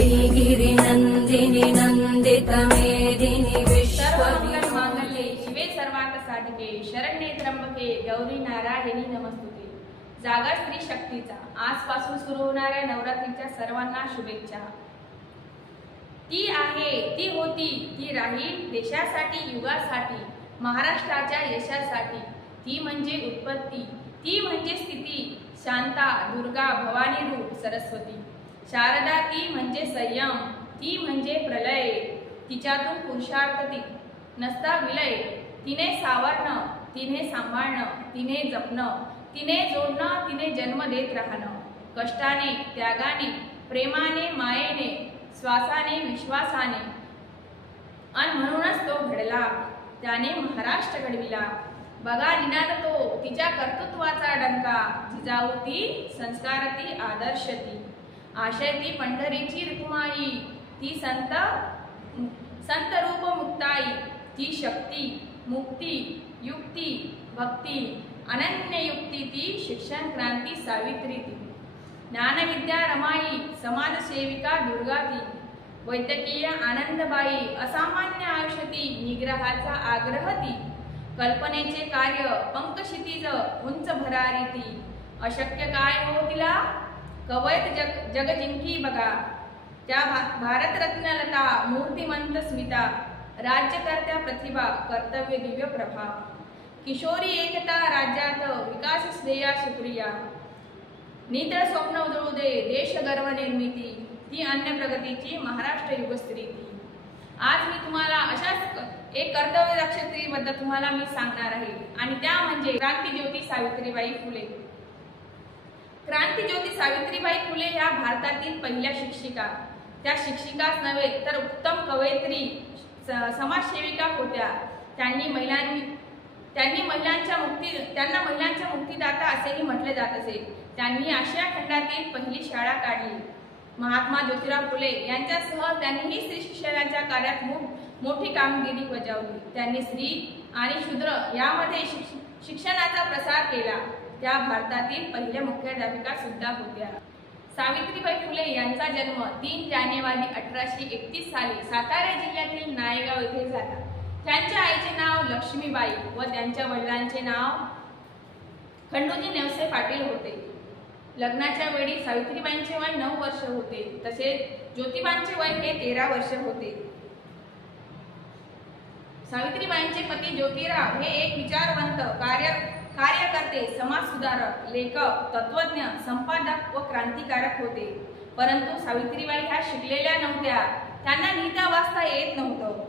वैगिरिनन्दिनि नन्दितमेदिनि सर्वमङ्गलमाङ्गल्ये शिवे सर्वार्थसाधिके शरण्ये त्र्यंबके गौरी नारायणी नमस्तुते। जागर स्त्री शक्तीचा आजपासून सुरू होणाऱ्या नवरात्रीच्या सर्वांना शुभेच्छा। ती आहे, ती होती, ती राहील देशासाठी, युगासाठी, महाराष्ट्राच्या यशासाठी। ती म्हणजे उत्पत्ती, ती म्हणजे स्थिती, शांता, दुर्गा, भवानी रूप सरस्वती। शारदा ती म्हणजे संयम, ती म्हणजे प्रलय, तिच्यातून पुरुषार्थ ती नसता विलय। तिने सावरणं, तिने सांभाळणं, तिने जपणं, तिने जोडणं, तिने जन्म देत राहणं। कष्टाने, त्यागाने, प्रेमाने, मायेने, श्वासाने, विश्वासाने, आणि म्हणूनच तो घडला, त्याने महाराष्ट्र घडविला। बघा निनाद तो, तिच्या कर्तृत्वाचा डंका, जिजाऊ ती, संस्कार ती, आदर्श ती, आशय ती पंढरीची रुक्माई, ती संत रूप मुक्ताई, ती शक्ती, मुक्ती, युक्ती, भक्ती, अनन्य युक्ती, ती शिक्षण क्रांती सावित्री ती, ज्ञानविद्या रमाई, समाजसेविका दुर्गा ती, वैद्यकीय आनंदबाई, असामान्य आयुष्य ती, निग्रहाचा आग्रह ती, कल्पनेचे कार्य पंकक्षितिज उंच भरारी ती, अशक्य काय हो तिला, कवयित जग जिंकी बघा, त्या भारतरत्न लता, मूर्तिमंत स्मिता, राज्यकर्त्या प्रतिभा, कर्तव्य दिव्य प्रभा, किशोरी एकता राज्यात, विकास श्रेया सुप्रिया, नितळ स्वप्न उजळू दे, देश गर्व निर्मिती, ती अन्य प्रगतीची महाराष्ट्र युगस्त्री ती। आज मी तुम्हाला अशाच एक कर्तव्य दक्ष स्त्रीबद्दल तुम्हाला मी सांगणार आहे, आणि त्या म्हणजे क्रांतीज्योती सावित्रीबाई फुले। क्रांतीज्योती सावित्रीबाई फुले ह्या भारतातील पहिल्या शिक्षिका, त्या शिक्षिकाच नव्हे तर उत्तम कवयित्री, समाजसेविका होत्या। त्यांना महिलांच्या मुक्तिदाता असेही म्हटले जात असे। त्यांनी आशिया खंडातील पहिली शाळा काढली। महात्मा ज्योतिराव फुले यांच्यासह त्यांनीही स्त्री शिक्षणाच्या कार्यात मोठी कामगिरी बजावली। त्यांनी स्त्री आणि शूद्र यामध्ये शिक्षणाचा प्रसार केला। त्या भारतातील पहिल्या मुख्याध्यापिका सुद्धा होत्या। सावित्रीबाई फुले यांचा जन्म 3 जानेवारी 1831 साली सातारा जिल्ह्यातील नायगाव येथे झाला। त्यांच्या आईचे नाव लक्ष्मीबाई व त्यांच्या वडिलांचे नाव खंडोजी नेवसे पाटील होते। लग्नाच्या वेळी सावित्रीबाईंचे वय 9 वर्ष होते, तसेच ज्योतिबांचे वय हे 13 वर्ष होते। सावित्रीबाईंचे पती ज्योतिराव हे एक विचारवंत, कार्यकर्ते, समाजसुधारक, लेखक, तत्वज्ञ, संपादक व क्रांतिकारक होते। परंतु सावित्रीबाई ह्या शिकलेल्या नव्हत्या, त्यांना लिहिता वाचता येत नव्हतं।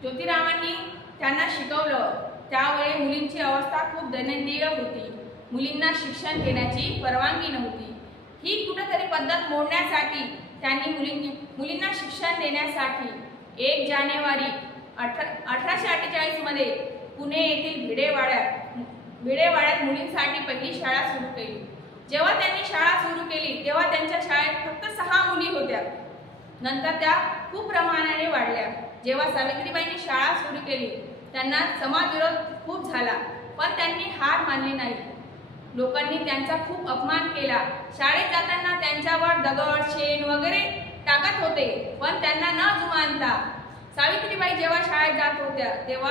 ज्योतिरावांनी त्यांना शिकवलं। त्यावेळी मुलींची अवस्था खूप दयनीय होती, मुलींना शिक्षण घेण्याची परवानगी नव्हती। ही कुठेतरी पद्धत मोडण्यासाठी त्यांनी मुलींना शिक्षण देण्यासाठी 1 जानेवारी 1848 मध्ये पुणे येथील भिडेवाड्यात मुलींसाठी पहिली शाळा सुरू केली। जेव्हा त्यांनी शाळा सुरू केली तेव्हा त्यांच्या शाळेत फक्त 6 मुली होत्या। नंतर त्या खूप प्रमाणाने वाढल्या। जेव्हा सावित्रीबाईंनी शाळा सुरू केली त्यांना समाजविरोध खूप झाला, पण त्यांनी हार मानली नाही। लोकांनी त्यांचा खूप अपमान केला। शाळेत जाताना त्यांच्यावर दगड, शेण वगैरे टाकत होते, पण त्यांना न जुमानता सावित्रीबाई जेव्हा शाळेत जात होत्या तेव्हा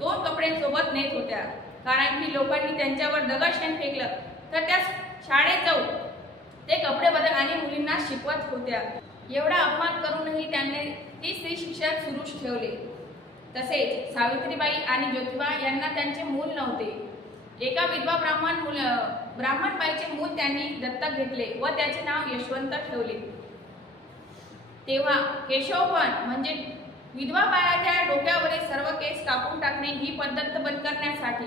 2 कपडे सोबत नेत होत्या, कारण की लोकांनी त्यांच्यावर दगड, शेण फेकलं तर त्या शाळेत जाऊन ते कपडे बदल आणि मुलींना शिकवत होत्या। एवढा अपमान करूनही त्यांनी ती स्त्री शिक्षण सुरू ठेवले। तसेच सावित्रीबाई आणि ज्योतिबा यांना त्यांचे मूल नव्हते। एका विधवा ब्राह्मण बाईचे मूल त्यांनी दत्तक घेतले व त्याचे नाव यशवंत ठेवले। तेव्हा केशवपण म्हणजे विधवा बायाच्या डोक्यावरील सर्व केस कापून टाकणे ही पद्धत बंद करण्यासाठी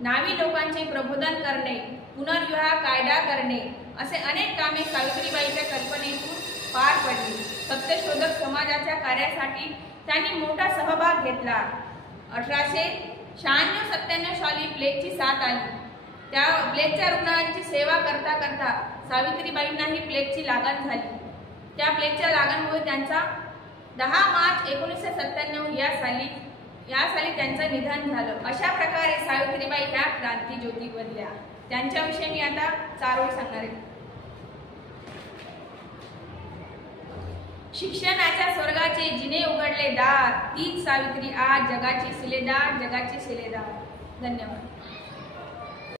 नावी लोकांचे प्रबोधन करणे, पुनर्विवाह कायदा करणे असे अनेक कामे सावित्रीबाईच्या कल्पनेतून पार पडली। सत्यशोधक समाजाच्या कार्यासाठी त्यांनी मोठा सहभाग घेतला। 1896-97 साली प्लेगची साथ आली। त्या प्लेगच्या रुग्णांची सेवा करता करता सावित्रीबाईंनाही प्लेगची लागण झाली। त्या प्लेगच्या लागणमुळे त्यांचा 10 मार्च 1997 या साली त्यांचं निधन झालं। अशा प्रकारे सावित्रीबाई ह्या क्रांतिज्योती बनल्या। त्यांच्याविषयी मी आता 4 ओळी सांगणार आहे। शिक्षणाच्या स्वर्गाचे जिने उघडले दार, तीच सावित्री आज जगाची शिलेदार, जगाची शिलेदार. धन्यवाद.